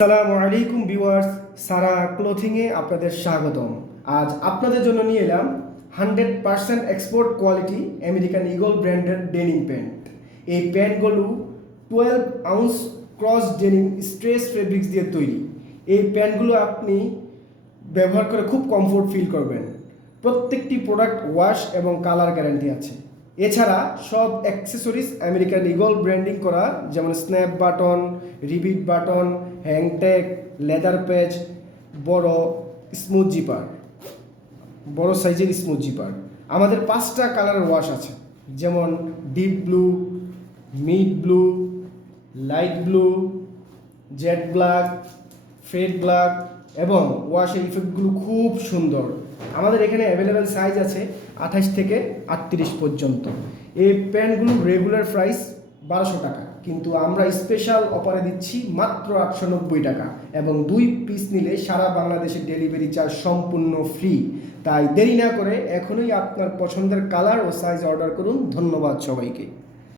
আসসালামু আলাইকুম ভিউয়ার্স, সারা ক্লোথিংয়ে আপনাদের স্বাগতম। আজ আপনাদের জন্য নিয়ে এলাম 100% এক্সপোর্ট কোয়ালিটি আমেরিকান ইগল ব্র্যান্ডের ডেনিম প্যান্ট। এই প্যান্টগুলো 12 ounce cross denim stress fabrics দিয়ে তৈরি। এই প্যান্টগুলো আপনি ব্যবহার করে খুব কমফোর্ট ফিল করবেন। প্রত্যেকটি প্রোডাক্ট ওয়াশ এবং কালার গ্যারান্টি আছে। এছাড়া সব অ্যাক্সেসরিজ আমেরিকান ইগল ব্র্যান্ডিং করা, যেমন snap button, rivet button, hangtag, leather patch, বড় স্মুথ জিপার, বড় সাইজের স্মুথ জিপার। আমাদের 5টা কালারের ওয়াশ আছে, যেমন deep blue, mid blue, light blue, jet black, fade black, এবং ওয়াশের ইফেক্টগুলো খুব সুন্দর। আমাদের এখানে অ্যাভেলেবেল সাইজ আছে 28 থেকে 38 পর্যন্ত। এই প্যান্টগুলো রেগুলার প্রাইস 1200 টাকা, কিন্তু আমরা স্পেশাল অফারে দিচ্ছি মাত্র 890 টাকা, এবং 2 পিস নিলে সারা বাংলাদেশে ডেলিভারি চার্জ সম্পূর্ণ ফ্রি। তাই দেরি না করে এখনই আপনার পছন্দের কালার ও সাইজ অর্ডার করুন। ধন্যবাদ সবাইকে।